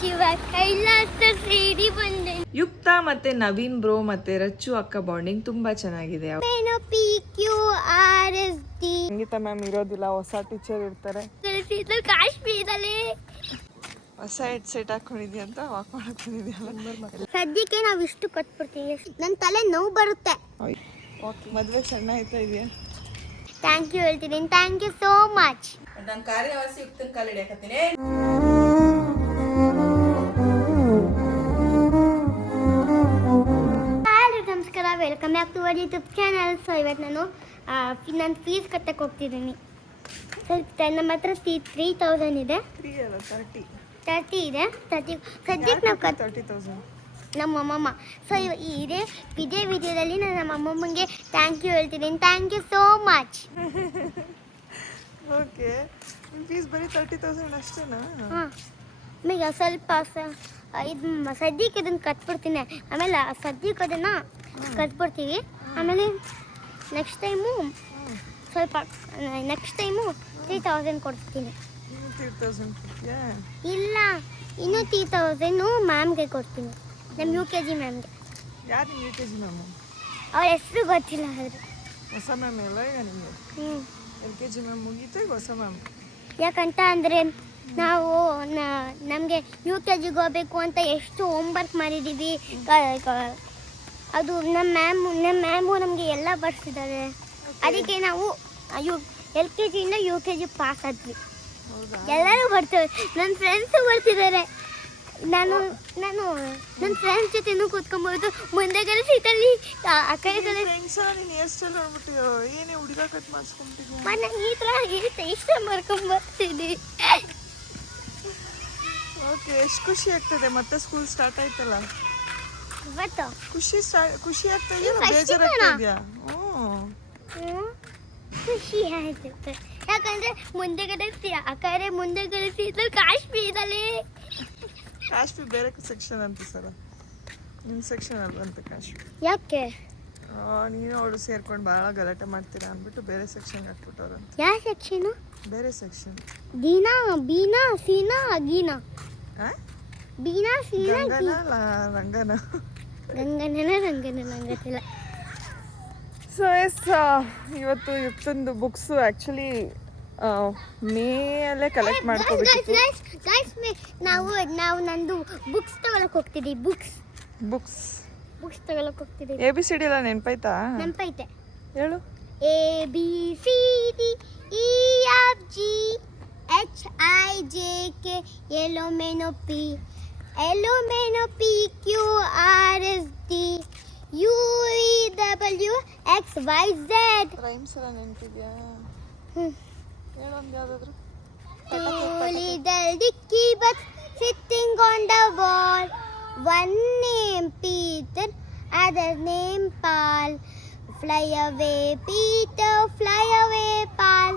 ಶಿವ ಕೈಲಾಸ ಸಿಡಿ ಬಂದೆ. ಯುಕ್ತ ಮತ್ತೆ ನವೀನ್ ಬ್ರೋ ಮತ್ತೆ ರಚ್ಚು ಅಕ್ಕ ಬಾಂಡಿಂಗ್ ತುಂಬಾ ಚೆನ್ನಾಗಿದೆ. PQRST ಸಂಗೀತ ಮ್ಯಾಮ್ ಇರೋದಿಲ್ಲ, ಹೊಸ ಟೀಚರ್ ಇರ್ತಾರೆ. ಕಾಶ್ಮೀರದಲ್ಲಿ ಹೊಸ ಹೆಡ್ಸೆಟ್ ಹಾಕೊಂಡಿದ್ಯಾ ಅಂತ ವಾಕ್ ಮಾಡಕ್ ಬಂದಿದ್ಯಲ್ಲ. ಸದ್ಯಕ್ಕೆ ನಾವು ಇಷ್ಟು ಕಟ್ಬಿಡ್ತೀವಿ, ನನ್ನ ತಲೆ ನೋವು ಬರುತ್ತೆ. ಮದ್ವೆ ಸಣ್ಣ ಆಯ್ತಾ ಇದೆಯಾ? ಥ್ಯಾಂಕ್ ಯು ಹೇಳ್ತೀನಿ, ಥ್ಯಾಂಕ್ ಯು ಸೋ ಮಚ್. ನಾನು ಕಾರ್ಯವಾಸಿ ಯುಕ್ತನ ಕಾಲು ಹಿಡಿಯಕತ್ತೀನಿ. ನಮಸ್ಕಾರ, welcome back to our YouTube channel. So ಇವತ್ತು ನಾನು ಫೀಸ್ ಕಟ್ಟಕ್ಕೆ ಹೋಗ್ತಿದ್ದೀನಿ. ಸೊ ನಮ್ಮ ಹತ್ರ 3000 ಇದೆ, 30 ಇದೆ. ಸದ್ಯಕ್ಕೆ ನಾವು 30,000 ನಮ್ಮ ಅಮ್ಮಮ್ಮ. ಸೊ ಇದೇ ವಿಡಿಯೋದಲ್ಲಿ ನಾನು ನಮ್ಮ ಅಮ್ಮಮ್ಮಂಗೆ ಥ್ಯಾಂಕ್ ಯು ಹೇಳ್ತೀನಿ, thank you so much. Okay, fees ಬರೀ 30,000 ಅಷ್ಟೇನಾ? ಹಾಂ, ಈಗ ಸ್ವಲ್ಪ ಇದು ಸದ್ಯಕ್ಕೆ ಇದನ್ನು ಕಟ್ಬಿಡ್ತೀನಿ. ಆಮೇಲೆ ಸದ್ಯಕ್ಕೆ ಅದನ್ನು ಕಟ್ಬಿಡ್ತೀವಿ. ಆಮೇಲೆ ನೆಕ್ಸ್ಟ್ ಟೈಮು 3,000 ಕೊಡ್ತೀನಿ. ಇಲ್ಲ, ಇನ್ನೂ 3,000 ಮ್ಯಾಮ್ಗೆ ಕೊಡ್ತೀನಿ, ನಮ್ಮ UKG ಮ್ಯಾಮ್ಗೆ. ಯಾರು UKG ಮ್ಯಾಮ್? ಅವ್ರ ಹೆಸರು ಗೊತ್ತಿಲ್ಲ. ಆದರೆ ಹೊಸ ಮ್ಯಾಮ್ ಎಲ್ಲ ಈಗ ನಿಮಗೆ LKG ಮ್ಯಾಮ್ ಮುಗೀತು, ಈಗ ಹೊಸ ಮ್ಯಾಮ್. ಯಾಕಂತ ಅಂದರೆ ನಾವು ನಮಗೆ UKGಗೆ ಹೋಗ್ಬೇಕು ಅಂತ ಎಷ್ಟು ಹೋಮ್ವರ್ಕ್ ಮಾಡಿದ್ದೀವಿ. ಅದು ನಮ್ಮ ಮ್ಯಾಮು ನಮಗೆ ಎಲ್ಲ ಬರ್ಸಿದ್ದಾರೆ. ಅದಕ್ಕೆ ನಾವು LKGಯಿಂದ UKG ಪಾಸ್ ಆದ್ವಿ. ಎಲ್ಲರೂ ಬರ್ತಾರೆ, ನನ್ನ ಫ್ರೆಂಡ್ಸು ಬರ್ತಿದ್ದಾರೆ. ನಾನು ನನ್ನ ಫ್ರೆಂಡ್ಸ್ ಜೊತೆನೂ ಕೂತ್ಕೊಬೋದು. ಮುಂದೆಗಡೆ ಸೀಟಲ್ಲಿ ಆ ಕಡೆ ನಾನು ಈ ಥರ ಇಷ್ಟ ಮಾಡ್ಕೊಂಬರ್ತೀನಿ. ಓಕೆ, ಎಷ್ಟು ಖುಷಿ ಆಗ್ತದೆ ಮತ್ತೆ ಸ್ಕೂಲ್ ಸ್ಟಾರ್ಟ್ ಆಯ್ತಲ್ಲ. ಇವತ್ತು ಖುಷಿ ಆಗ್ತಾ ಇದೆಯಾ, ಬೇಜಾರಾಗ್ತಾ ಇದೆಯಾ? ಖುಷಿ ಆಗುತ್ತೆ, ಯಾಕಂದ್ರೆ ಮುಂದೆಗಡೆ ಸೀಟಲ್ಲಿ ಕಾಶ್ಮೀರದಲ್ಲಿ. ಕಾಶ್ಮೀರ್ ಬೇರೆ ಸೆಕ್ಷನ್ ಅಂತ ಸರ್, ನಿಮ್ಮ ಸೆಕ್ಷನ್ ಅಲ್ವಂತ ಕಾಶ್ಮೀರ್. ಯಾಕೆ? ನೀನು ಅವಳು ಸೇರ್ಕೊಂಡು ಭಾಳ ಗಲಾಟೆ ಮಾಡ್ತೀರಾ ಅಂದ್ಬಿಟ್ಟು ಬೇರೆ ಸೆಕ್ಷನ್ ಹಾಕ್ಬಿಟ್ಟವ್ರಂತ. ಯಾವ ಸೆಕ್ಷನು? ಬೇರೆ ಸೆಕ್ಷನ್. ಬೀನಾ ಸೀನಾ ಗೀನಾ, ಬೀನಾ ಸೀನಾ ರಂಗನ ನಂಗತಿಲ್ಲ. ಸೊ ಎಸ್, ಇವತ್ತು ಯುಕ್ತಂದು ಬುಕ್ಸು ಆ್ಯಕ್ಚುಲಿ ಮೇಯಲ್ಲೇ ಕಲೆಕ್ಟ್ ಮಾಡ್ಕೋಬೇಕಿತ್ತು. ನಾವು ನಂದು ಬುಕ್ಸ್ ತಗೊಳಕ್ ಹೋಗ್ತಿದ್ದೀವಿ. ಬುಕ್ಸ್ ತಗೊಳಕ್ ಹೋಗ್ತಿದ್ದೀವಿ. ABCD ಎಲ್ಲ ನೆನಪೈತಾ? ನೆನಪೈತೆ, ಹೇಳು. ABCD EFG HIJK PQRST UVWXYZ. Rhymes ಎಲ್ಲ ನೆನಪಿದ್ಯಾ? ಹೇಳೊಂದು ಯಾವುದಾದ್ರು. Little Dicky but sitting on the wall. One name Peter, other name Paul. Fly away Peter, fly away Paul.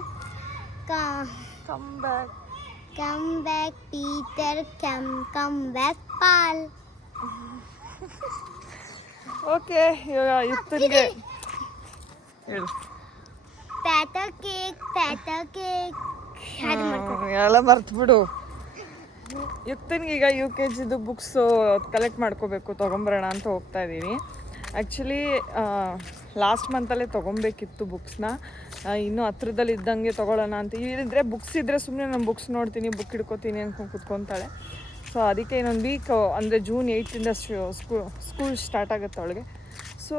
Come back Peter, come back Paul. Okay, ಇವಾಗ ಯುಕ್ತನಿಗೆ ಹೇಳು. Patter cake ಎಲ್ಲ ಮರ್ತ್ಬಿಡು. ಯುಕ್ತನಿಗೆ ಈಗ UKGದು books collect ಮಾಡ್ಕೋಬೇಕು, ತೊಗೊಂಬರೋಣ ಅಂತ ಹೋಗ್ತಾ ಇದ್ದೀನಿ. ಆ್ಯಕ್ಚುಲಿ ಲಾಸ್ಟ್ ಮಂತಲ್ಲೇ ತೊಗೊಬೇಕಿತ್ತು ಬುಕ್ಸ್ನ, ಇನ್ನೂ ಹತ್ರದಲ್ಲಿ ಇದ್ದಂಗೆ ತೊಗೊಳ್ಳೋಣ ಅಂತ. ಇದ್ರೆ ಬುಕ್ಸ್ ಇದ್ದರೆ ಸುಮ್ಮನೆ ನಾನು ಬುಕ್ಸ್ ನೋಡ್ತೀನಿ, ಬುಕ್ ಹಿಡ್ಕೊತೀನಿ ಅಂದ್ಕೊಂಡು ಕುತ್ಕೊತಾಳೆ. ಸೊ ಅದಕ್ಕೆ ಇನ್ನೊಂದು ವೀಕ್ ಅಂದರೆ June 8 ಸ್ಕೂಲ್ ಸ್ಟಾರ್ಟ್ ಆಗುತ್ತೆ ಅವಳಿಗೆ. ಸೊ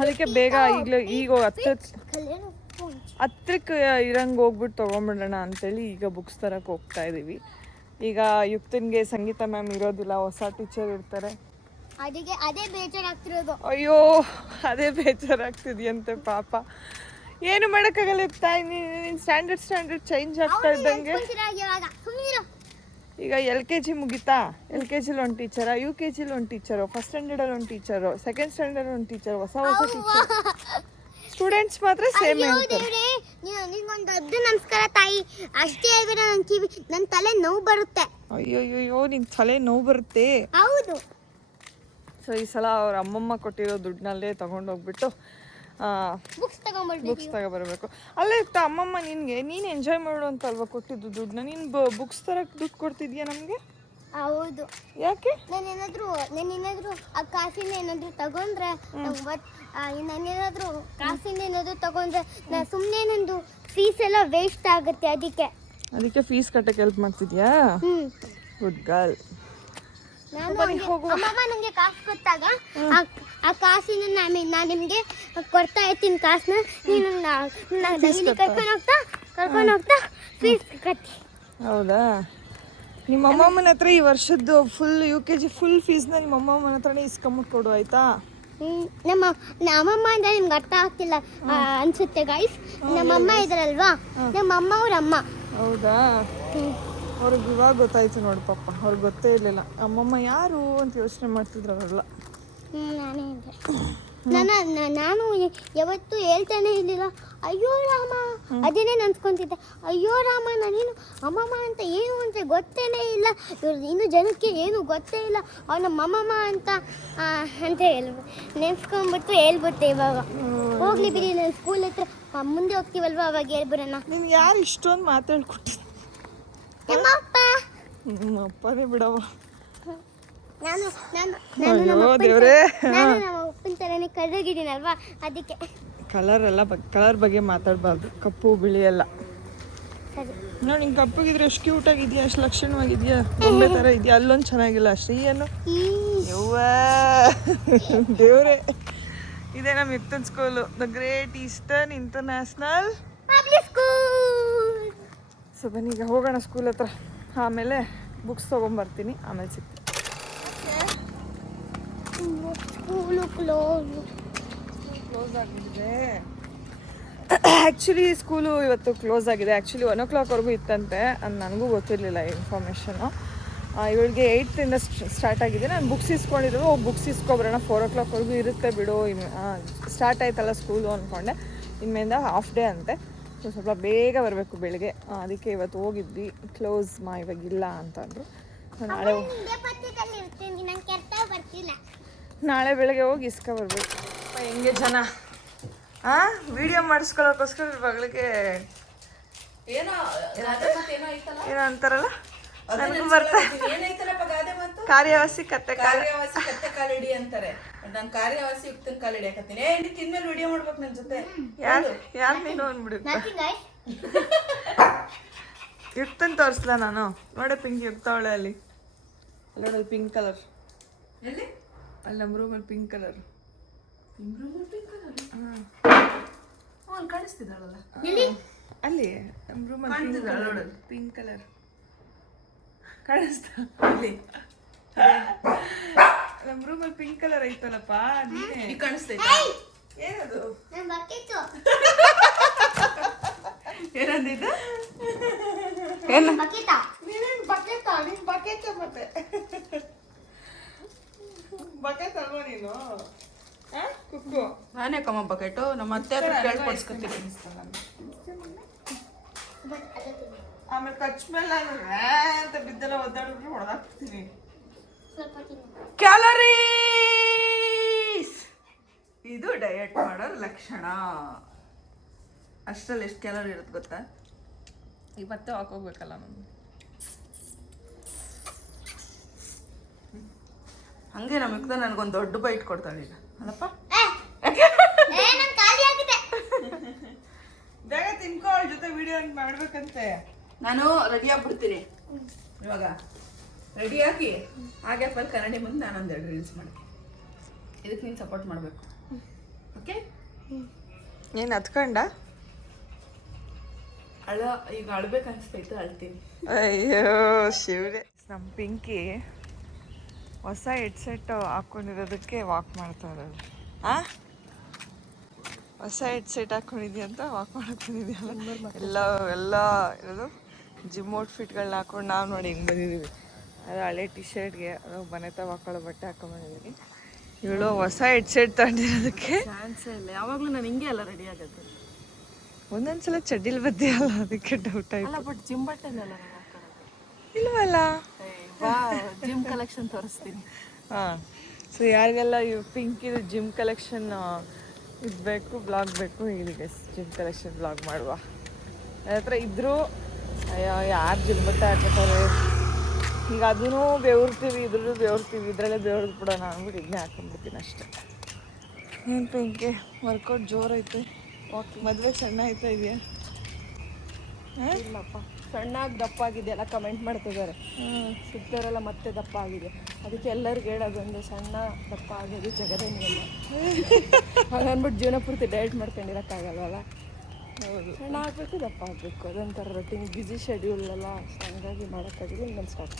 ಅದಕ್ಕೆ ಬೇಗ ಈಗ ಹತ್ರಕ್ಕೆ ಇರಂಗೆ ಹೋಗ್ಬಿಟ್ಟು ತೊಗೊಂಬಿಡೋಣ ಅಂತೇಳಿ ಈಗ ಬುಕ್ಸ್ ತರಕ್ಕೆ ಹೋಗ್ತಾ ಇದ್ದೀವಿ. ಈಗ ಯುಕ್ತನ್ಗೆ ಸಂಗೀತ ಮ್ಯಾಮ್ ಇರೋದಿಲ್ಲ, ಹೊಸ ಟೀಚರ್ ಇರ್ತಾರೆ. ಅದೇ ಬೇಜಾರಾಗ್ತಿರೋದು. ಅಯ್ಯೋ, ಅದೇ ಬೇಜಾರಾಗ್ತಿದ್ಯಂತೆ ಪಾಪ. ಏನು ಮಾಡೋಕ್ಕಾಗಲ್ಲ ಯುಕ್ತ, ನೀನು ಸ್ಟ್ಯಾಂಡರ್ಡ್ ಚೇಂಜ್ ಆಗ್ತಾ ಇದ್ದಂಗೆ. ಈಗ LKG ಮುಗಿತಾ, LKGಲಿ ಒಂದು ಟೀಚರ, UKGಲಿ ಒಂದು ಟೀಚರು, ಫಸ್ಟ್ ಸ್ಟ್ಯಾಂಡರ್ಡಲ್ಲಿ ಒಂದು ಟೀಚರು, ಸೆಕೆಂಡ್ ಸ್ಟ್ಯಾಂಡರ್ಡ್ ಒಂದು ಟೀಚರ್, ಹೊಸ ಟೀಚರ್. ಸ್ಟೂಡೆಂಟ್ಸ್ ಮಾತ್ರ ಸೇಮ್ ಹೇಳ್ತಾರೆ. ನಿನ್ಗೊಂದು ದೊಡ್ಡ ನಮಸ್ಕಾರ ತಾಯಿ, ಅಷ್ಟೇ ಹೇಳ್ಬೇಡ. ನನ್ನ ತಲೆ ನೋವು ಬರುತ್ತೆ. ಅಯ್ಯೋ, ನಿನ್ ತಲೆ ನೋವು ಬರುತ್ತೆ. ಹೌದು. ಸೊ ಈ ಸಲ ಅವ್ರ ಅಮ್ಮಮ್ಮ ಕೊಟ್ಟಿರೋ ದುಡ್ಡನ್ನಲ್ಲೇ ತೊಗೊಂಡೋಗ್ಬಿಟ್ಟು ಬುಕ್ಸ್ ತಗೊಬರ್ಬೇಕು. ಅಲ್ಲೇ ಅಮ್ಮಮ್ಮ ನೀನು ಎಂಜಾಯ್ ಮಾಡು ಅಂತ ಅಲ್ವಾ ಕೊಟ್ಟಿದ್ದು ದುಡ್ಡನ್ನ, ನೀನು ಬುಕ್ಸ್ ತರಕ್ಕೆ ದುಡ್ಡು ಕೊಡ್ತಿದ್ಯಾ ನಮಗೆ? ಹೌದು. ಯಾಕೆ? ನಾನೇನಾದ್ರೂ ಆ ಕಾಸಿನ ಏನಾದ್ರು ತಗೊಂಡ್ರೆ ನಾನೇನಾದ್ರೂ ಕಾಸಿಂದ ಏನಾದ್ರು ತಗೊಂಡ್ರೆ ಸುಮ್ಮನೆ ನಂದು ಫೀಸ್ ಎಲ್ಲ ವೇಸ್ಟ್ ಆಗುತ್ತೆ. ಅದಕ್ಕೆ ಫೀಸ್ ಕಟ್ಟಕ್ಕೆ ಹೆಲ್ಪ್ ಮಾಡ್ತಿದ್ಯಾ? Good girl. ಅಮ್ಮಮ್ಮ ನಂಗೆ ಕಾಸು ಕೊಟ್ಟಾಗ ಆ ಕಾಸಿನ ನಾನು ನಿಮಗೆ ಕೊಡ್ತಾ ಇರ್ತೀನಿ ಕಾಸನ್ನ. ನೀನು ಡೈಲಿ ಕರ್ಕೊಂಡು ಹೋಗ್ತಾ ಫೀಸ್ ಕಟ್ಟಿ. ಹೌದಾ? ನಿಮ್ಮ ಅಮ್ಮಮ್ಮನ ಹತ್ರ ಈ ವರ್ಷದ್ದು ಫುಲ್ UKG ಫುಲ್ ಫೀಸ್ನ ನಿಮ್ಮ ಅಮ್ಮಮ್ಮನ ಹತ್ರನೇ ಇಸ್ಕೊಂಬಿಟ್ಟು ಕೊಡು ಆಯ್ತಾ? ನಮ್ಮ ಅಮ್ಮಮ್ಮ ಅಂದ್ರೆ ನಿಮ್ಗೆ ಅರ್ಥ ಆಗ್ತಿಲ್ಲ ಅನ್ಸುತ್ತೆ ಗೈಸ್. ನಮ್ಮಮ್ಮ ಇದ್ರಲ್ವಾ, ನಮ್ಮಮ್ಮ ಅವ್ರಮ್ಮ. ಹೌದಾ? ಅವ್ರಿಗೆ ಇವಾಗ ಗೊತ್ತಾಯ್ತು ನೋಡಿ ಪಾಪ, ಅವ್ರಿಗೆ ಗೊತ್ತೇ ಇರಲಿಲ್ಲ ಅಮ್ಮಮ್ಮ ಯಾರು ಅಂತ ಯೋಚನೆ ಮಾಡ್ತಿದ್ರು ಅವರೆಲ್ಲ. ನಾನು ಯಾವತ್ತೂ ಹೇಳ್ತಾನೆ ಇರಲಿಲ್ಲ ಅಯ್ಯೋ ರಾಮ. ಅದೇನೇ ನೆನ್ಸ್ಕೊಂತಿದ್ದೆ, ಅಯ್ಯೋ ರಾಮ ನಾನೇನು ಅಮ್ಮಮ್ಮ ಅಂತ ಏನು ಅಂತ ಗೊತ್ತೇನೇ ಇಲ್ಲ, ಇನ್ನು ಜನಕ್ಕೆ ಏನು ಗೊತ್ತೇ ಇಲ್ಲ, ಅವ್ರು ನಮ್ಮ ಅಮ್ಮಮ್ಮ ಅಂತ ನೆನ್ಸ್ಕೊಂಡ್ಬಿಟ್ಟು ಹೇಳ್ಬಿಟ್ಟೆ. ಇವಾಗ ಹೋಗ್ಲಿ ಬಿಡಿ, ನಾನು ಸ್ಕೂಲ್ ಹತ್ರ ಮುಂದೆ ಹೋಗ್ತೀವಲ್ವ ಅವಾಗ ಹೇಳ್ಬಿಡೋಣ. ನಿಮ್ಗೆ ಯಾರು ಇಷ್ಟೊಂದು ಮಾತಾಡ್ಕೊಟ್ಟಿದ್ದು? ನಮ್ಮ ಅಪ್ಪ. ನಿಮ್ಮ ಅಪ್ಪನೇ ಬಿಡವ. ನಾನು ನಮ್ಮ ಅಪ್ಪನ ಥರನೇ ಕರ್ರಗಿದ್ದೀನಲ್ವಾ, ಅದಕ್ಕೆ. ಕಲರ್ ಬಗ್ಗೆ ಮಾತಾಡಬಾರ್ದು, ಕಪ್ಪು ಬಿಳಿ ಎಲ್ಲ. ನೋಡಿ ನಿಂಗೆ ಕಪ್ಪಗಿದ್ರೆ ಎಷ್ಟು ಕ್ಯೂಟಾಗಿದೆಯಾ, ಎಷ್ಟು ಲಕ್ಷಣವಾಗಿದೆಯಾ, ಬೊಂಬೆ ಥರ ಇದೆಯಾ. ಅಲ್ಲೊಂದು ಚೆನ್ನಾಗಿಲ್ಲ ಅಷ್ಟೇ. ಏನು ಯವ್ವ ದೇವ್ರೆ. ಇದೇ ನಮ್ಮ ಯುಕ್ತನ್ school, the great eastern international public school. So ಬನ್ನಿ ಈಗ ಹೋಗೋಣ ಸ್ಕೂಲ್ ಹತ್ರ. ಆಮೇಲೆ ಬುಕ್ಸ್ ತೊಗೊಂಬರ್ತೀನಿ, ಆಮೇಲೆ ಸಿಗ್ತೀನಿ. ಕ್ಲೋಸ್ ಆಗಿದೆ ಆ್ಯಕ್ಚುಲಿ. ಸ್ಕೂಲು ಇವತ್ತು ಕ್ಲೋಸ್ ಆಗಿದೆ. ಆ್ಯಕ್ಚುಲಿ 1 o'clockವರೆಗೂ ಇತ್ತಂತೆ, ಅದು ನನಗೂ ಗೊತ್ತಿರಲಿಲ್ಲ ಇನ್ಫಾರ್ಮೇಷನು. ಇವಳಿಗೆ 8th ಸ್ಟಾರ್ಟ್ ಆಗಿದೆ. ನಾನು ಬುಕ್ಸ್ ಇಸ್ಕೊಂಡಿದ್ರು, ಬುಕ್ಸ್ ಇಸ್ಕೊಬರೋಣ 4 o'clockವರೆಗೂ ಇರುತ್ತೆ ಬಿಡು, ಸ್ಟಾರ್ಟ್ ಆಯ್ತಲ್ಲ ಸ್ಕೂಲು ಅಂದ್ಕೊಂಡೆ. ಇನ್ಮೇಲಿಂದ ಹಾಫ್ ಡೇ ಅಂತೆ, ಸ್ವಲ್ಪ ಬೇಗ ಬರಬೇಕು ಬೆಳಗ್ಗೆ. ಅದಕ್ಕೆ ಇವತ್ತು ಹೋಗಿದ್ವಿ. ಕ್ಲೋಸ್ ಇವಾಗಿಲ್ಲ ಅಂತಂದರು. ನಾಳೆ ಬೆಳಗ್ಗೆ ಹೋಗಿ ಇಸ್ಕೊಬರ್ಬೇಕು. ಹೆಂಗೆ ಜನ ವಿಡಿಯೋ ಮಾಡಿಸ್ಕೊಳ್ಳೋಕ್ಕೋಸ್ಕರ ಇವಾಗಲಿಗೆ ಏನೋ ಅಂತಾರಲ್ಲ, ನನಗೂ ಬರ್ತಾರೆ ಕಾರ್ಯವಾಸಿ ಕತ್ತೆ ಕಾಲಿಡಿ ಅಂತಾರೆ. ನಾನು ಕಾರ್ಯವಾಸಿ ಯುಕ್ತನ್ ಕಾಲಿಡಿ ಹಾಕತ್ತೀನಿ. ತಿನ್ಮೇಲೆ ವಿಡಿಯೋ ಮಾಡ್ಬೇಕು ನನ್ನ ಜೊತೆ. ಯಾರು ನೀನು ಅಂದ್ಬಿಡು. ಯುಕ್ತನ್ ತೋರಿಸ್ಲಾ ನಾನು? ನೋಡೆ ಪಿಂಕ್ ಯುಕ್ತವಳೆ ಅಲ್ಲಿ, ನೋಡಲ್ಲಿ ಪಿಂಕ್ ಕಲರ್. ಎಲ್ಲಿ? ಅಲ್ಲಿ ನಮ್ಮ ರೂಮಲ್ಲಿ ಪಿಂಕ್ ಕಲರ್. ಅಲ್ಲಿ ಕಾಣಿಸ್ತಿದ್ದಾಳಲ್ಲ, ಅಲ್ಲಿ ನಮ್ಮ ರೂಮಲ್ಲಿ ಪಿಂಕ್ ಕಲರ್ ಕಾಣಿಸ್ತಾ? ಅಲ್ಲಿ ನಮ್ಮ ರೂಮಲ್ಲಿ ಪಿಂಕ್ ಕಲರ್ ಐತಲ್ಲಪ್ಪ, ನೀನೇ ಕಾಣಿಸ್ತೈತೆ. ಏನದು? ಏನಂದಿದ್ದ? ನೀನೇನು ಬಕೆಟ್? ನೀನು ಬಕೆಟ್ ಮತ್ತೆ ಬಕೆಟ್ ಅಲ್ವಾ ನೀನು? ಕುಕ್ಕು ನಾನೇ ಕಮ್ಮ ಬಕೆಟು. ನಮ್ಮ ಅತ್ತೆ ಹತ್ರ ಕೇಳ್ಕೊಡ್ಸ್ಕೊತೀನಿ. ಆಮೇಲೆ ಕಚ್ ಮೇಲೆ ನಾನು ಅಂತ ಬಿದ್ದೆಲ್ಲ ಒದ್ದಾಡ್ಬಿಟ್ಟು ಹೊಡೆದಾಕ್ತೀನಿ. ಕ್ಯಾಲರೀಸ್ ಇದು ಡಯಟ್ ಮಾಡೋರ ಲಕ್ಷಣ. ಅಷ್ಟರಲ್ಲಿ ಎಷ್ಟು ಕ್ಯಾಲರಿ ಇರುತ್ತೆ ಗೊತ್ತಾ? ಇವತ್ತೇ ಹಾಕೋಗ್ಬೇಕಲ್ಲ ನಾನು. ಹಂಗೆ ನಮ್ಮ ಯುಕ್ತ ನನಗೊಂದು ದೊಡ್ಡ ಬೈಟ್ ಕೊಡ್ತಾಳೆ ಈಗ ಅಲ್ಲಪ್ಪ. ಬೇಗ ತಿನ್ಕೋ, ಅವಳ ಜೊತೆ ವಿಡಿಯೋ ಮಾಡ್ಬೇಕಂತೆ. ನಾನು ರೆಡಿ ಆಗ್ಬಿಡ್ತೀನಿ ಇವಾಗ. ರೆಡಿ ಆಗಿ ಹಾಗೆ ಫಲ್ ಕನ್ನಡಿ ಮುಂದೆ ನಾನು ಒಂದೆರಡು ರೀಲ್ಸ್ ಮಾಡ್ತೀನಿ. ಇದಕ್ಕೆ ನೀನು ಸಪೋರ್ಟ್ ಮಾಡಬೇಕು, ಓಕೆ? ಏನು ಹತ್ಕೊಂಡ? ಈಗ ಅಳ್ಬೇಕು ಅನಿಸ್ತೈತೆ, ಅಳ್ತೀನಿ. ಅಯ್ಯೋ ಶಿವ್ರೆ. ನಮ್ಮ ಪಿಂಕಿ ಹೊಸ ಹೆಡ್ಸೆಟ್ ಹಾಕ್ಕೊಂಡಿರೋದಕ್ಕೆ ವಾಕ್ ಮಾಡ್ತಾ ಇರೋದು. ಹೊಸ ಹೆಡ್ಸೆಟ್ ಹಾಕ್ಕೊಂಡಿದ್ಯಾ ಅಂತ ವಾಕ್ ಮಾಡಕ್ಕೆ ಬಂದಿದ್ಯಲ್ಲ. ಎಲ್ಲ ಇರೋದು ಜಿಮ್ ಔಟ್ಫಿಟ್ಗಳನ್ನ ಹಾಕೊಂಡು ನಾವು ನೋಡಿ ಹಿಂಗೆ ಬಂದಿದ್ದೀವಿ. ಅದು ಹಳೆ ಶರ್ಟ್ಗೆ ಅದು ಮನೆ ತಾವು ಹಾಕೊಳ್ಳೋ ಬಟ್ಟೆ ಹಾಕೊಂಡ್ಬಂದಿದ್ದೀನಿ. ಇವಳು ಹೊಸ ಹೆಡ್ಸೆಟ್ ತಗೊಂಡಿರೋದಕ್ಕೆ ಚಾನ್ಸೇ ಇಲ್ಲ. ಯಾವಾಗಲೂ ನಾನು ಹಿಂಗೆ ಎಲ್ಲ ರೆಡಿ ಆಗುತ್ತೆ. ಒಂದೊಂದ್ಸಲ ಚಡ್ಡಿಲ್ ಬದ್ದೀಯಲ್ಲ, ಅದಕ್ಕೆ ಡೌಟ್ ಆಯ್ತು. ಬಟ್ ಜಿಮ್ ಬಟ್ಟೆನೆಲ್ಲ ಇಲ್ವಲ್ಲ, ಜಿಮ್ ಕಲೆಕ್ಷನ್ ತೋರಿಸ್ತೀನಿ. ಹಾಂ, ಸೊ ಯಾರಿಗೆಲ್ಲ ಪಿಂಕಿದು ಜಿಮ್ ಕಲೆಕ್ಷನ್ ಇದು ಬೇಕು, ಬ್ಲಾಗ್ ಬೇಕು, ಇಲ್ಲಿಗೆ ಜಿಮ್ ಕಲೆಕ್ಷನ್ ಬ್ಲಾಗ್ ಮಾಡುವ. ನನ್ನ ಹತ್ರ ಇದ್ದರೂ ಅಯ್ಯೋ ಯಾರು ಜಿಮ್ ಬಟ್ಟೆ ಹಾಕೋತಾರೆ ಈಗ ಅದೂ ಬೆವರ್ತೀವಿ ಇದ್ರಲ್ಲೂ ಬೆವರ್ತೀವಿ, ಇದರಲ್ಲೇ ಬೆವರ್ದು ಬಿಡೋಣ ಅಂದ್ಬಿಟ್ಟು ಇದನ್ನೇ ಹಾಕೊಂಡ್ಬಿಡ್ತೀನಿ ಅಷ್ಟೇ. ಏನು ಪಿಂಕಿ ವರ್ಕೌಟ್ ಜೋರೈತೆ. ಮದುವೆ ಸಣ್ಣ ಆಯ್ತಾ ಇದೆಯಾ? ಇಲ್ಲಪ್ಪ, ಸಣ್ಣಾಗಿ ದಪ್ಪ ಆಗಿದೆಯಲ್ಲ ಕಮೆಂಟ್ ಮಾಡ್ತಿದ್ದಾರೆ. ಸಿಗ್ತಾರಲ್ಲ ಮತ್ತೆ ದಪ್ಪ ಆಗಿದೆ, ಅದಕ್ಕೆ ಎಲ್ಲರಿಗೂ ಹೇಳೋದೊಂದು ಸಣ್ಣ ದಪ್ಪ ಆಗೋದು ಜಗದೇನಿಲ್ಲ. ಹಾಗನ್ಬಿಟ್ಟು ಜೀವನ ಪೂರ್ತಿ ಡಯಟ್ ಮಾಡ್ಕೊಂಡಿರೋಕ್ಕಾಗಲ್ವಲ್ಲ. ಹೌದು, ಸಣ್ಣ ಆಗಬೇಕು ದಪ್ಪ ಆಗಬೇಕು, ಅದೊಂಥರ ರೊಟೀನ್ ಬ್ಯುಸಿ ಶೆಡ್ಯೂಲೆಲ್ಲ ಹಂಗಾಗಿ ಮಾಡೋಕ್ಕಾಗಿಲ್ಲ. ಇನ್ನೊಂದು ಸ್ಟಾಪ್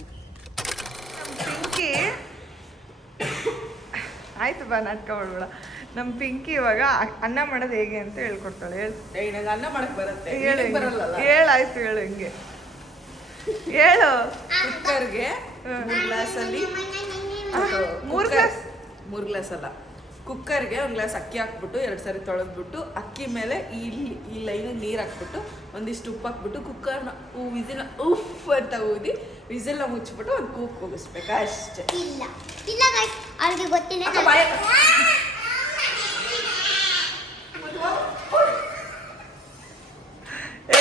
ಪಿಂಕಿ ಆಯ್ತು ಬಾ, ನಾಟಕ ಮಾಡ್ಬೇಡ. ನಮ್ಮ ಪಿಂಕಿ ಇವಾಗ ಅನ್ನ ಮಾಡೋದು ಹೇಗೆ ಅಂತ ಹೇಳ್ಕೊಡ್ತಾಳೆ. ನಂಗೆ ಅನ್ನ ಮಾಡಕ್ಕೆ ಬರುತ್ತೆ, ಹೇಳು ಬರಲ್ಲ. ಹೇಳಾಯ್ತು, ಹೇಳು ಹಿಂಗೆ ಹೇಳು. ಕುಕ್ಕರ್ಗೆ 3 ಗ್ಲಾಸಲ್ಲಿ 3 ಗ್ಲಾಸ್ ಅಲ್ಲ, ಕುಕ್ಕರ್ಗೆ 1 ಗ್ಲಾಸ್ ಅಕ್ಕಿ ಹಾಕ್ಬಿಟ್ಟು 2 ಸಾರಿ ತೊಳೆದ್ಬಿಟ್ಟು ಅಕ್ಕಿ ಮೇಲೆ ಈ ಲೈನಿಗೆ ನೀರು ಹಾಕ್ಬಿಟ್ಟು ಒಂದಿಷ್ಟು ಉಪ್ಪು ಹಾಕ್ಬಿಟ್ಟು ಕುಕ್ಕರ್ನ ವಿಸಿಲ್ನ ಉಫ್ ಅಂತ ಊದಿ ವಿಸಿಲ್ನ ಮುಚ್ಚಿಬಿಟ್ಟು ಒಂದು ಕೂಕ್ ಹೋಗಿಸ್ಬೇಕು ಅಷ್ಟೇ. ಇಲ್ಲ ಗೈಸ್, ಅವ್ರಿಗೆ ಗೊತ್ತಿಲ್ಲ.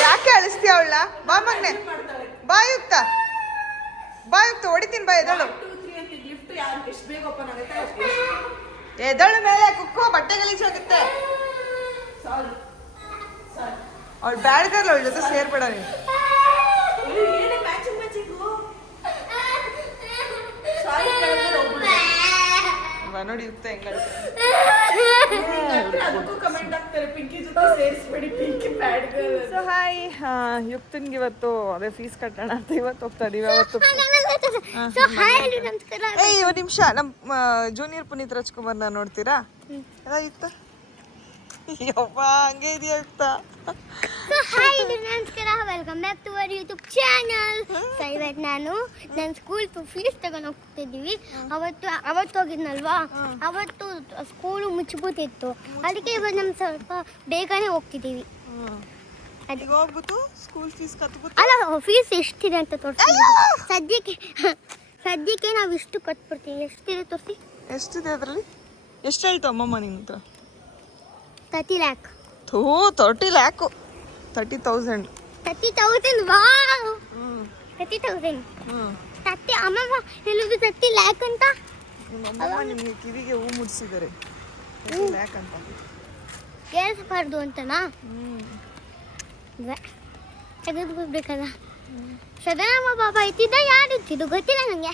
ಯಾಕೆ ಅಳಿಸ್ತೀಯ ಅವಳ? ಬಾ ಮಗ್ನೆ, ಬಾಯುಕ್ತ ಹೊಡಿತೀನಿ. ಬಾ ಎದಳು, ಲಿಫ್ಟ್ ಯಾರು ಎಷ್ಟು ಬೇಗ ಓಪನ್ ಆಗುತ್ತೆ ಎದಳು ಮೇಲೆ ಕುಕ್ಕೋ, ಬಟ್ಟೆ ಗಲೀಜಾಗುತ್ತೆ. ಅವಳು ಬ್ಯಾಡ್ಗಲ್ಲ, ಅವಳ ಜೊತೆ ಸೇರ್ಬೇಡ ನೀನು. ಏನೇ ಮ್ಯಾಚಿಂಗ್ ನೋಡಿ ಯುಕ್ತ ಹೆಂಗ ಅದಕ್ಕೂ ಕಮೆಂಟ್ ಆಗ್ತಾರೆ, ಪಿಂಕಿ ಜೊತೆ ಸೇರಿಸ್ಬೇಡಿ, Pinki bad girl. So hi, ಯುಕ್ತನ್ಗೆ ಇವತ್ತು ಅದೇ ಫೀಸ್ ಕಟ್ಟೋಣ ಅಂತ ಇವತ್ತು ಹೋಗ್ತಾ ಇದೀವಿ. ಅವತ್ತು ಏಯ್ ಒಂದು ನಿಮಿಷ, ನಮ್ಮ ಜೂನಿಯರ್ ಪುನೀತ್ ರಾಜ್ಕುಮಾರ್ನ ನೋಡ್ತೀರಾ? ಎಲ್ಲ ಯುಕ್ತ ಯವ್ವ ಹಂಗೆ ಇದೆಯಾ ಯುಕ್ತ? ಹಾಯ್ ನಮಸ್ಕಾರ, welcome back to our YouTube channel. So ಇವತ್ತು ನಾನು ನನ್ನ ಸ್ಕೂಲ್ ಫೀಸ್ ತಗೊಂಡು ಹೋಗ್ತಿದ್ದೀವಿ. ಅವತ್ತು ಹೋಗಿದ್ನಲ್ವಾ, ಅವತ್ತು ಸ್ಕೂಲು ಮುಚ್ಚಿಬಿಟ್ಟಿತ್ತು, ಅದಕ್ಕೆ ಇವತ್ತು ನಮ್ಮ ಸ್ವಲ್ಪ ಬೇಗನೆ ಹೋಗ್ತಿದ್ದೀವಿ. ಈಗ ಹೋಗ್ಬಿಟ್ಟು ಸ್ಕೂಲ್ ಫೀಸ್ ಕಟ್ಬಿಟ್ಟು ಅಲ್ಲ, ಫೀಸ್ ಎಷ್ಟಿದೆ ಅಂತ ತೋರಿಸ್ತೀವಿ. ಸದ್ಯಕ್ಕೆ ನಾವು ಇಷ್ಟು ಕಟ್ಬಿಡ್ತೀವಿ. ಎಷ್ಟಿದೆ ತೋರಿಸಿ. ಎಷ್ಟಿದೆ ಅದರಲ್ಲಿ? ಎಷ್ಟು ಹೇಳ್ತು ಅಮ್ಮಮ್ಮ ನಿನ್ನ ಹತ್ರ? 30 lakh. 30 lakh, 30,000. 30,000, ವಾವ್. 30,000. 30 ಅಮ್ಮಮ್ಮ ಹೇಳುದು 30 lakh ಅಂತ. ನಮ್ಮಮ್ಮ ನಿಮಗೆ ಕಿವಿಗೆ ಹೂ ಮುಡಿಸಿದ್ದಾರೆ 30 lakh ಅಂತ. ಕೇಳಿಸಬಾರ್ದು ಅಂತನಾ? ತೆಗೆದು ಬಿಡ್ಬೇಕಲ್ಲ. ಸದನಮ್ಮ ಬಾಬಾ ಇತ್ತಿದ್ದ, ಯಾರು ಇತ್ತಿದ್ದು ಗೊತ್ತಿಲ್ಲ ನನಗೆ.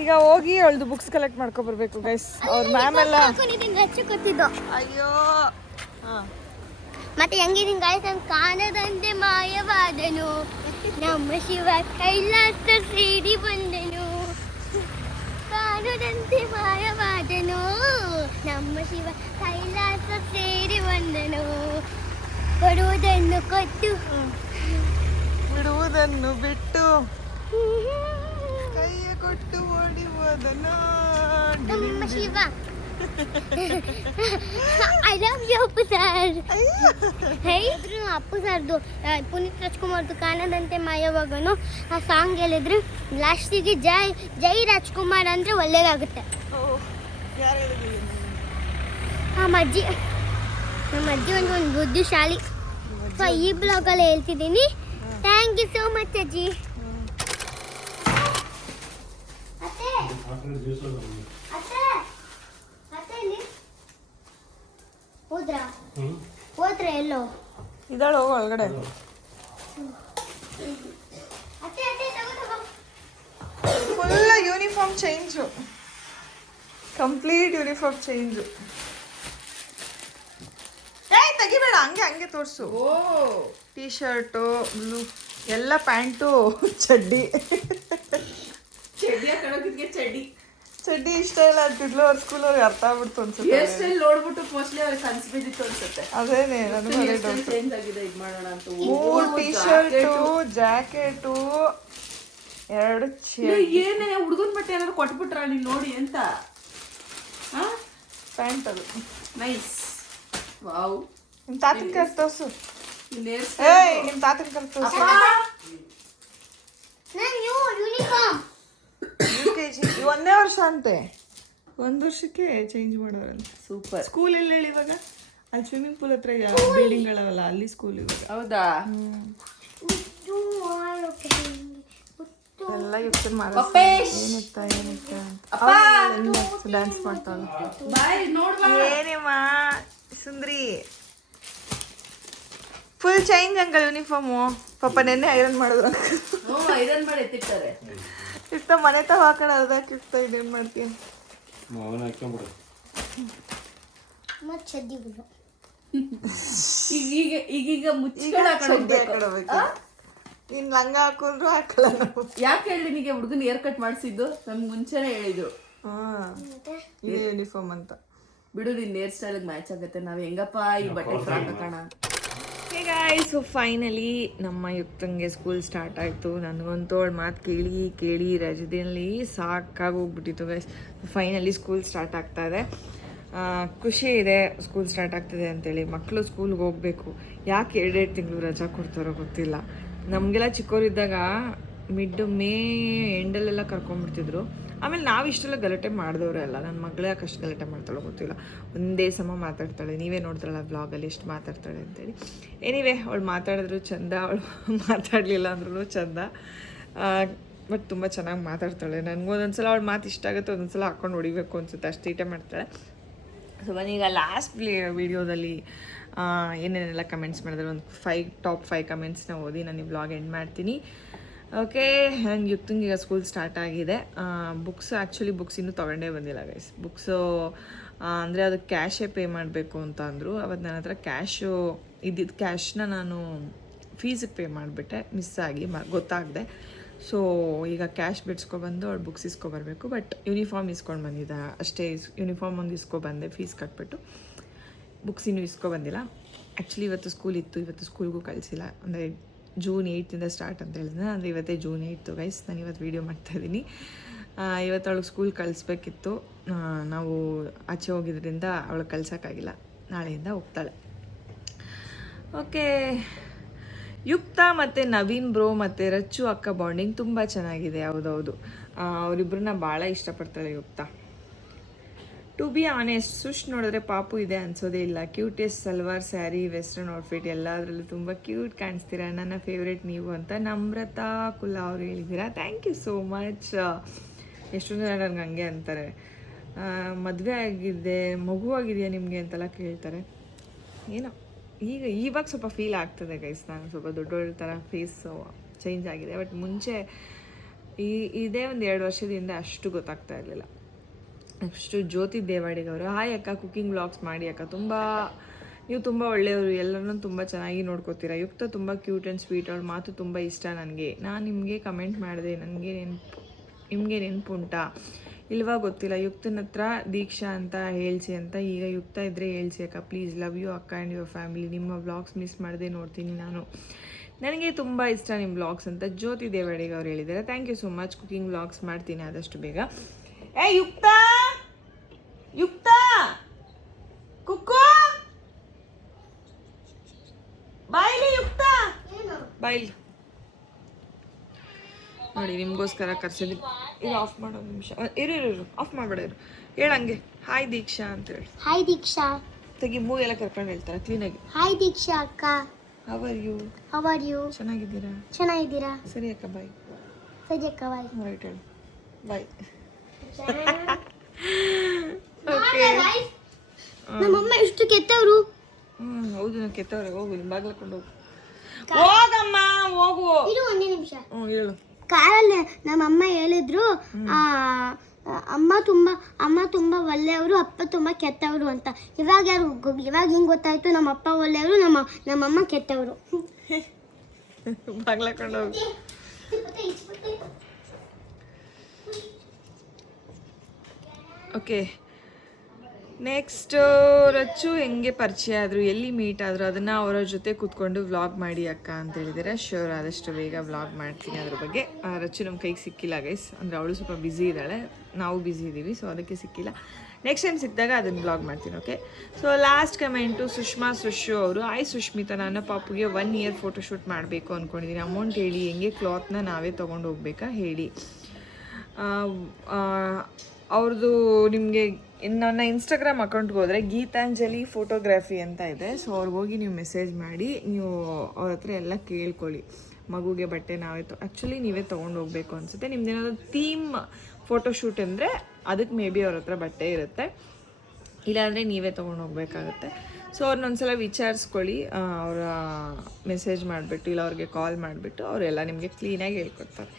ಈಗ ಹೋಗಿ ಅವಳದು ಬುಕ್ಸ್ ಕಲೆಕ್ಟ್ ಮಾಡ್ಕೊ ಬರ್ಬೇಕು ಗೈಸ್. ಅವ್ರ ಮ್ಯಾಮ್ ಎಲ್ಲ ಕೊಟ್ಟಿದ್ದು. ಅಯ್ಯೋ ಮತ್ತೆ ಹೆಂಗಿದೀನಿ ಗಾಯ್ಸ್, ಕಾಣದಂತೆ ಮಾಯವಾದನು ನಮ್ಮ ಶಿವ ಕೈಲಾಸ ಸೇರಿ ಬಂದನು. ಕಾಣದಂತೆ ಮಾಯವಾದನು ನಮ್ಮ ಶಿವ ಕೈಲಾಸ ಸೇರಿ ಬಂದನು. ಕೊಡುವುದನ್ನು ಕೊಟ್ಟು ಬಿಡುವುದನ್ನು ಬಿಟ್ಟು ಕೈಯ ಕೊಟ್ಟು ಓಡಿ ಹೋದನು ನಮ್ಮ Shiva. I love you Appu sir. ಹೇಳಿದ್ರು ಅಪ್ಪು ಸರ್ದು, ಪುನೀತ್ ರಾಜ್ಕುಮಾರ್ದು ಕಾಣದಂತೆ ಮಾಯವಾಗನು ಆ ಸಾಂಗ್ ಹೇಳಿದ್ರು. ಲಾಸ್ಟಿಗೆ ಜೈ ರಾಜ್ಕುಮಾರ್ ಅಂದರೆ ಒಳ್ಳೇದಾಗುತ್ತೆ. ನಮ್ಮ ಅಜ್ಜಿ ಒಂದು ಬುದ್ಧಿಶಾಲಿ. ಸೊ ಈ ಬ್ಲಾಗಲ್ಲಿ ಹೇಳ್ತಿದ್ದೀನಿ. ಥ್ಯಾಂಕ್ ಯು ಸೋ ಮಚ್ ಅಜ್ಜಿ. ಹೋದ್ರ ಎಲ್ಲೋ ಇದಾಳು, ಹೋಗೋ ಒಳಗಡೆ. Full uniform change, complete uniform change. ತೆಗಿಬೇಡ, ಹಂಗೆ ತೋರಿಸು. ಓ, ಟೀ ಶರ್ಟು ಬ್ಲೂ ಎಲ್ಲ, ಪ್ಯಾಂಟು ಚಡ್ಡಿ ಹಾಕೋದಕ್ಕೆ ಚಡ್ಡಿ ಇಷ್ಟ ಇಲ್ಲ ಅಂತಿದ್ಲು. ಅವ್ರ ಸ್ಕೂಲ್ ಅವ್ರಿಗೆ ಅರ್ಥ ಆಗ್ಬಿಡ್ತು ಅನ್ಸುತ್ತೆ. ಹೇರ್ ಸ್ಟೈಲ್ ನೋಡ್ಬಿಟ್ಟು ಮೋಸ್ಟ್ಲಿ ಅವ್ರಿಗೆ ಕನ್ಸು ಬಿದ್ದಿತ್ತು ಅನ್ಸುತ್ತೆ. ಅದೇನೆ ನನಗೆ ಅದೇ ಡೌಟ್. ಚೇಂಜ್ ಆಗಿದೆ, ಇದು ಮಾಡೋಣ ಅಂತ. 3 ಟೀ ಶರ್ಟು, ಜಾಕೆಟು, 2 ಏನೇ ಹುಡುಗನ ಬಟ್ಟೆ ಏನಾದ್ರು ಕೊಟ್ಬಿಟ್ರ ನೀನ್ ನೋಡಿ ಅಂತ. ಪ್ಯಾಂಟ್ ಅದು ನೈಸ್. ವಾವ್. ನಿಮ್ ತಾತನ ಕರ್ ತೋರ್ಸು. ಏಯ್, ನಿಮ್ ತಾತನ ಕರ್ ತೋರ್ಸು. ಯೂನಿಫಾರ್ಮ್ UKG 1ನೇ ವರ್ಷ ಅಂತೆ. 1 ವರ್ಷಕ್ಕೆ ಚೇಂಜ್ ಮಾಡೋರಂತೆ. ಸೂಪರ್. ಸ್ಕೂಲ್ ಎಲ್ಲ ಹೇಳಿ ಇವಾಗ? ಅಲ್ಲಿ ಸ್ವಿಮ್ಮಿಂಗ್ ಪೂಲ್ ಹತ್ರ ಬಿಲ್ಡಿಂಗ್ ಗಳವಲ್ಲ, ಅಲ್ಲಿ ಸ್ಕೂಲ್ ಇವಾಗ. ಹೌದಾ? ಎಲ್ಲ ಯುಕ್ತನ್ ಪಪ್ಪೇಶ್! ಏನಿತ್ತ ಅಪ್ಪ! ಡ್ಯಾನ್ಸ್ ಮಾಡ್ತಾಳೆ ಬಾಯ್ ನೋಡ್ಬಾ. ಏನೇಮ್ಮ ಸುಂದ್ರಿ ಫುಲ್ ಚೇಂಜ್ ಅಂಕಲ್ ಯೂನಿಫಾರ್ಮು ಪಾಪ ನೆನ್ನೆ ಐರನ್ ಮಾಡಿದ್ರು ಹ್ಞೂ ಐರನ್ ಮಾಡಿ ಎತ್ತಿರ್ತಾರೆ. ಇಷ್ಟ ಮನೆ ತವ ಹಾಕೊಂಡು ಅದಕ್ಕೆ ಇಷ್ಟ ಇದೇನು ಮಾಡ್ತೀಯ ಮತ್ತು ಚಡ್ಡಿಗಳು ಈಗೀಗ ಮುಚ್ಚಿಗಳು ಹಾಕೊಂಡು ನೀನ್ ಲಂಗ ಹಾಕೊಂಡ್ರು ಹಾಕಲ್ಲ ನಾವು. ಯಾಕೆ ಹೇಳಿ ನಿನಗೆ ಹುಡುಗನ ಏರ್ ಕಟ್ ಮಾಡಿಸಿದ್ದು ನಮ್ಗೆ ಮುಂಚೆನೆ ಹೇಳಿದ್ರು. ಹಾ ಇದೇ ಯೂನಿಫಾರ್ಮ್ ಅಂತ. ಬಿಡು ನಿನ್ನ ಹೇರ್ ಸ್ಟೈಲ್ಗೆ ಮ್ಯಾಚ್ ಆಗುತ್ತೆ. ನಾವು ಹೆಂಗಪ್ಪ ಈ ಬಟ್ಟೆ ಫ್ರಾಕ್ ಹಾಕೋಣ. ಹೇ ಗಾಯ್ಸ್, ಸೊ ಫೈನಲಿ ನಮ್ಮ ಯುಕ್ತಂಗೆ ಸ್ಕೂಲ್ ಸ್ಟಾರ್ಟ್ ಆಯಿತು. ನನಗಂತೂ ಅವಳ ಮಾತು ಕೇಳಿ ಕೇಳಿ ರಜದಲ್ಲಿ ಸಾಕಾಗೋಗ್ಬಿಟ್ಟಿತ್ತು ಗೈಸ್. ಫೈನಲಿ ಸ್ಕೂಲ್ ಸ್ಟಾರ್ಟ್ ಆಗ್ತಾ ಇದೆ. ಖುಷಿ ಇದೆ ಸ್ಕೂಲ್ ಸ್ಟಾರ್ಟ್ ಆಗ್ತಿದೆ ಅಂತೇಳಿ. ಮಕ್ಕಳು ಸ್ಕೂಲ್ಗೆ ಹೋಗಬೇಕು. ಯಾಕೆ 2 ತಿಂಗಳು ರಜಾ ಕೊಡ್ತಾರೋ ಗೊತ್ತಿಲ್ಲ. ನಮಗೆಲ್ಲ ಚಿಕ್ಕವರಿದ್ದಾಗ ಮೇ ಎಂಡಲ್ಲೆಲ್ಲ ಕರ್ಕೊಂಡ್ಬಿಡ್ತಿದ್ರು. ಆಮೇಲೆ ನಾವು ಇಷ್ಟೆಲ್ಲ ಗಲಾಟೆ ಮಾಡಿದವ್ರೆ ಅಲ್ಲ. ನನ್ನ ಮಗಳೇ ಯಾಕೆ ಅಷ್ಟು ಗಲಾಟೆ ಮಾಡ್ತಾಳೋ ಗೊತ್ತಿಲ್ಲ. ಒಂದೇ ಸಮ ಮಾತಾಡ್ತಾಳೆ. ನೀವೇ ನೋಡ್ತಾರಲ್ಲ ಬ್ಲಾಗಲ್ಲಿ ಎಷ್ಟು ಮಾತಾಡ್ತಾಳೆ ಅಂತೇಳಿ. ಎನಿವೇ ಅವಳು ಮಾತಾಡಿದ್ರು ಚಂದ, ಅವಳು ಮಾತಾಡಲಿಲ್ಲ ಅಂದ್ರೂ ಚಂದ. ಬಟ್ ತುಂಬ ಚೆನ್ನಾಗಿ ಮಾತಾಡ್ತಾಳೆ. ನನಗೊಂದೊಂದ್ಸಲ ಅವಳು ಮಾತು ಇಷ್ಟ ಆಗುತ್ತೆ, ಒಂದೊಂದ್ಸಲ ಹಾಕ್ಕೊಂಡು ಹೊಡಿಬೇಕು ಅನ್ಸುತ್ತೆ, ಅಷ್ಟು ಈಟೆ ಮಾಡ್ತಾಳೆ. ಸೊ ಬನ್ನೀಗ ಲಾಸ್ಟ್ ವೀಡಿಯೋದಲ್ಲಿ ಏನೇನೆಲ್ಲ ಕಮೆಂಟ್ಸ್ ಮಾಡಿದ್ರೆ ಒಂದು ಟಾಪ್ 5 ಕಮೆಂಟ್ಸ್ನ ಓದಿ ನಾನು ಈ ವ್ಲಾಗ್ ಎಂಡ್ ಮಾಡ್ತೀನಿ. ಓಕೆ, ನಾನು ಯುಕ್ತಂಗೆ ಈಗ ಸ್ಕೂಲ್ ಸ್ಟಾರ್ಟ್ ಆಗಿದೆ. ಆ್ಯಕ್ಚುಲಿ ಬುಕ್ಸ್ ಇನ್ನೂ ತೊಗೊಂಡೇ ಬಂದಿಲ್ಲ ಗೈಸ್. ಬುಕ್ಸು ಅಂದರೆ ಅದಕ್ಕೆ ಕ್ಯಾಶೇ ಪೇ ಮಾಡಬೇಕು ಅಂತ ಅಂದರು. ಅವತ್ತು ನನ್ನ ಹತ್ರ ಕ್ಯಾಶು ಇದ್ದಿದ್ದು ಕ್ಯಾಶ್ನ ನಾನು ಫೀಸಿಗೆ ಪೇ ಮಾಡಿಬಿಟ್ಟೆ, ಮಿಸ್ ಆಗಿ ಗೊತ್ತಾಗದೆ. ಸೊ ಈಗ ಕ್ಯಾಶ್ ಬಿಡ್ಸ್ಕೊಬಂದು ಅವ್ಳು ಬುಕ್ಸ್ ಇಸ್ಕೊಬರ್ಬೇಕು. ಬಟ್ ಯೂನಿಫಾರ್ಮ್ ಇಸ್ಕೊಂಡು ಬಂದಿದ್ದ ಅಷ್ಟೇ. ಯೂನಿಫಾರ್ಮ್ ಒಂದು ಇಸ್ಕೊಬಂದೆ, ಫೀಸ್ ಕಟ್ಬಿಟ್ಟು. ಬುಕ್ಸ್ ಇನ್ನೂ ಇಸ್ಕೊಬಂದಿಲ್ಲ. ಆ್ಯಕ್ಚುಲಿ ಇವತ್ತು ಸ್ಕೂಲ್ ಇತ್ತು, ಇವತ್ತು ಸ್ಕೂಲ್ಗೂ ಕಳಿಸಿಲ್ಲ. ಅಂದರೆ June 8 ಸ್ಟಾರ್ಟ್ ಅಂತ ಹೇಳಿದ್ರೆ, ಅಂದರೆ ಇವತ್ತೇ June 8 ಗೈಸ್. ನಾನು ಇವತ್ತು ವೀಡಿಯೋ ಮಾಡ್ತಾಯಿದ್ದೀನಿ. ಇವತ್ತು ಅವಳಿಗೆ ಸ್ಕೂಲ್ ಕಳಿಸ್ಬೇಕಿತ್ತು. ನಾವು ಆಚೆ ಹೋಗಿದ್ರಿಂದ ಅವಳಿಗೆ ಕಳ್ಸೋಕ್ಕಾಗಿಲ್ಲ. ನಾಳೆಯಿಂದ ಹೋಗ್ತಾಳೆ. ಓಕೆ, ಯುಕ್ತ ಮತ್ತು ನವೀನ್ ಬ್ರೋ ಮತ್ತು ರಚ್ಚು ಅಕ್ಕ ಬಾಂಡಿಂಗ್ ತುಂಬ ಚೆನ್ನಾಗಿದೆ. ಹೌದೌದು, ಅವರಿಬ್ಬರನ್ನ ಭಾಳ ಇಷ್ಟಪಡ್ತಾಳೆ ಯುಕ್ತ. ಟು ಬಿ ಆನೆಸ್ಟ್, ಸುಶ್ ನೋಡಿದ್ರೆ ಪಾಪು ಇದೆ ಅನ್ಸೋದೇ ಇಲ್ಲ. Cutest salwar sari, western outfit ಎಲ್ಲದರಲ್ಲೂ ತುಂಬ ಕ್ಯೂಟ್ ಕಾಣಿಸ್ತೀರಾ. ನನ್ನ ಫೇವ್ರೇಟ್ ನೀವು ಅಂತ ನಮ್ರತಾ ಕುಲ್ಲಾ ಅವರು ಹೇಳಿದ್ದೀರಾ. Thank you so much. ಎಷ್ಟೊಂದು ಜನ ನನಗೆ ಹಂಗೆ ಅಂತಾರೆ. ಮದುವೆ ಆಗಿದೆ, ಮಗುವಾಗಿದೆಯಾ ನಿಮಗೆ ಅಂತೆಲ್ಲ ಕೇಳ್ತಾರೆ. ಏನೋ ಇವಾಗ ಸ್ವಲ್ಪ ಫೀಲ್ ಆಗ್ತದೆ ಗೈಸ್. ನಾನು ಸ್ವಲ್ಪ ದೊಡ್ಡೋಳ ಥರ ಫೇಸು ಚೇಂಜ್ ಆಗಿದೆ. ಬಟ್ ಮುಂಚೆ ಇದೇ ಒಂದು 2 ವರ್ಷದಿಂದ ಅಷ್ಟು ಗೊತ್ತಾಗ್ತಾ ಇರಲಿಲ್ಲ. ನೆಕ್ಸ್ಟು ಜ್ಯೋತಿ ದೇವಾಡಿಗವರು, ಹಾಯ್ ಅಕ್ಕ, ಕುಕ್ಕಿಂಗ್ ವ್ಲಾಗ್ಸ್ ಮಾಡಿ ಅಕ್ಕ, ನೀವು ತುಂಬ ಒಳ್ಳೆಯವರು, ಎಲ್ಲರನ್ನೂ ತುಂಬ ಚೆನ್ನಾಗಿ ನೋಡ್ಕೋತೀರಾ. ಯುಕ್ತ ತುಂಬ ಕ್ಯೂಟ್ ಆ್ಯಂಡ್ ಸ್ವೀಟ್, ಅವ್ರ ಮಾತು ತುಂಬ ಇಷ್ಟ ನನಗೆ. ನಾನು ನಿಮಗೆ ಕಮೆಂಟ್ ಮಾಡಿದೆ, ನಿಮಗೆ ನೆನಪುಂಟಾ ಇಲ್ವಾ ಗೊತ್ತಿಲ್ಲ. ಯುಕ್ತನ ಹತ್ರ ದೀಕ್ಷಾ ಅಂತ ಹೇಳ್ಸಿ ಅಂತ. ಈಗ ಯುಕ್ತ ಇದ್ದರೆ ಹೇಳ್ಸಿ ಅಕ್ಕ ಪ್ಲೀಸ್. ಲವ್ ಯು ಅಕ್ಕ ಆ್ಯಂಡ್ ಯುವರ್ ಫ್ಯಾಮಿಲಿ. ನಿಮ್ಮ ವ್ಲಾಗ್ಸ್ ಮಿಸ್ ಮಾಡದೆ ನೋಡ್ತೀನಿ ನಾನು. ನನಗೆ ತುಂಬ ಇಷ್ಟ ನಿಮ್ಮ ವ್ಲಾಗ್ಸ್ ಅಂತ ಜ್ಯೋತಿ ದೇವಾಡಿಗ ಅವ್ರು ಹೇಳಿದ್ದಾರೆ. Thank you so much. Cooking vlogs ಮಾಡ್ತೀನಿ ಆದಷ್ಟು ಬೇಗ. ಯುಕ್ತ ಯುಕ್ತ ಕುಕ್ಕು ಬಾಯ್ಲಿ, ಯುಕ್ತ ಬಾಯ್ಲಿ. ನೋಡಿ ನಿಮಗೋಸ್ಕರ ಕರ್ಸಿದ್ವಿ. ಇದು ಆಫ್ ಮಾಡೋ ನಿಮಿಷ ಇರು ಆಫ್ ಮಾಡಬೇಡ. ಹೇಳಂಗೆ ಹಾಯ್ ದೀಕ್ಷಾ ಅಂತ ಹೇಳಿ. ಹಾಯ್ ದೀಕ್ಷಾ ತೆಗಿ, ಮೂಗೆಲ್ಲ ಕರ್ಕೊಂಡು ಹೇಳ್ತಾರೆ ಕ್ಲೀನಾಗಿ. ಹಾಯ್ ದೀಕ್ಷಾ ಅಕ್ಕ. How are you? ಚೆನ್ನಾಗಿದ್ದೀರಾ? ಸರಿ ಅಕ್ಕ, ಬಾಯ್. ಸರಿ ಅಕ್ಕ, ಬಾಯ್. ರೈಟ್ ಹೇಳು, ಬಾಯ್. ನಮ್ಮಮ್ಮ ಎಷ್ಟು ಕೆಟ್ಟವರು. ಹೌದು, ನಾನು ಕೆಟ್ಟವ್ರೆ. ಹೋಗು, ನಿಮ್ಮ ಬಾಗ್ಲಕೊಂಡು ಹೋಗಮ್ಮ, ಹೋಗು. ಇರು ಒಂದೇ ನಿಮಿಷ. ಹೇಳು. ಕಾರಲ್ಲಿ ನಮ್ಮಮ್ಮ ಹೇಳಿದ್ರು, ಅಮ್ಮ ತುಂಬ ಒಳ್ಳೆಯವರು, ಅಪ್ಪ ತುಂಬ ಕೆಟ್ಟವರು ಅಂತ. ಇವಾಗ ಹಿಂಗೆ ಗೊತ್ತಾಯ್ತು, ನಮ್ಮ ಅಪ್ಪ ಒಳ್ಳೆಯವರು, ನಮ್ಮಮ್ಮ ಕೆಟ್ಟವರು. ಬಾಗ್ಲಕೊಂಡು ಹೋಗು. ಓಕೆ, ನೆಕ್ಸ್ಟ್ ರಚ್ಚು ಹೆಂಗೆ ಪರಿಚಯ ಆದರು, ಎಲ್ಲಿ ಮೀಟ್ ಆದರು, ಅದನ್ನು ಅವರ ಜೊತೆ ಕೂತ್ಕೊಂಡು ವ್ಲಾಗ್ ಮಾಡಿ ಅಕ್ಕ ಅಂತ ಹೇಳಿದರೆ. ಶ್ಯೂರ್, ಆದಷ್ಟು ಬೇಗ ವ್ಲಾಗ್ ಮಾಡ್ತೀನಿ ಅದ್ರ ಬಗ್ಗೆ. ರಚ್ಚು ನಮ್ಮ ಕೈಗೆ ಸಿಕ್ಕಿಲ್ಲ ಗೈಸ್, ಅಂದರೆ ಅವಳು ಸ್ವಲ್ಪ ಬ್ಯುಸಿ ಇದ್ದಾಳೆ, ನಾವು ಬ್ಯುಸಿ ಇದ್ದೀವಿ, ಸೊ ಅದಕ್ಕೆ ಸಿಕ್ಕಿಲ್ಲ. ನೆಕ್ಸ್ಟ್ ಟೈಮ್ ಸಿಕ್ಕಿದಾಗ ಅದನ್ನು ವ್ಲಾಗ್ ಮಾಡ್ತೀನಿ. Okay, so last comment Sushma Sushu ಅವರು. ಆಯ್ ಸುಷ್ಮಿತಾ, ನನ್ನ ಪಾಪುಗೆ 1 year ಫೋಟೋಶೂಟ್ ಮಾಡಬೇಕು ಅಂದ್ಕೊಂಡಿದ್ದೀನಿ. ಅಮೌಂಟ್ ಹೇಳಿ, ಹೆಂಗೆ ಕ್ಲಾತ್ನ ನಾವೇ ತೊಗೊಂಡು ಹೋಗ್ಬೇಕಾ ಹೇಳಿ. ಅವ್ರದ್ದು ನಿಮಗೆ ನನ್ನ ಇನ್ಸ್ಟಾಗ್ರಾಮ್ ಅಕೌಂಟ್ಗೆ ಹೋದರೆ ಗೀತಾಂಜಲಿ ಫೋಟೋಗ್ರಫಿ ಅಂತ ಇದೆ. ಸೊ ಅವ್ರಿಗೆ ಹೋಗಿ ನೀವು ಮೆಸೇಜ್ ಮಾಡಿ, ನೀವು ಅವ್ರ ಹತ್ರ ಎಲ್ಲ ಕೇಳ್ಕೊಳ್ಳಿ. ಮಗುಗೆ ಬಟ್ಟೆ ನಾವೇ ಆ್ಯಕ್ಚುಲಿ ನೀವೇ ತೊಗೊಂಡು ಹೋಗಬೇಕು ಅನಿಸುತ್ತೆ. ನಿಮ್ದೇನಾದ್ರು ಥೀಮ್ ಫೋಟೋಶೂಟ್ ಅಂದರೆ ಅದಕ್ಕೆ ಮೇ ಬಿ ಅವ್ರ ಹತ್ರ ಬಟ್ಟೆ ಇರುತ್ತೆ, ಇಲ್ಲಾಂದರೆ ನೀವೇ ತೊಗೊಂಡು ಹೋಗ್ಬೇಕಾಗತ್ತೆ. ಸೊ ಅವ್ರನ್ನೊಂದ್ಸಲ ವಿಚಾರಿಸ್ಕೊಳ್ಳಿ, ಅವರ ಮೆಸೇಜ್ ಮಾಡಿಬಿಟ್ಟು ಇಲ್ಲ ಅವ್ರಿಗೆ ಕಾಲ್ ಮಾಡಿಬಿಟ್ಟು ಅವರೆಲ್ಲ ನಿಮಗೆ ಕ್ಲೀನಾಗಿ ಹೇಳ್ಕೊಡ್ತಾರೆ.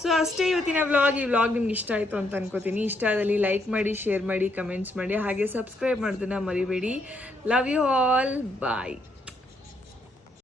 ಸೊ ಅಷ್ಟೇ ಇವತ್ತಿನ ವ್ಲಾಗ್. ಈ ವ್ಲಾಗ್ ನಿಮ್ಗೆ ಇಷ್ಟ ಆಯಿತು ಅಂತ ಅನ್ಕೋತೀನಿ. ಇಷ್ಟ ಆದಲ್ಲಿ ಲೈಕ್ ಮಾಡಿ, ಶೇರ್ ಮಾಡಿ, ಕಮೆಂಟ್ಸ್ ಮಾಡಿ, ಹಾಗೆ ಸಬ್ಸ್ಕ್ರೈಬ್ ಮಾಡೋದನ್ನ ಮರಿಬೇಡಿ. Love you all, bye.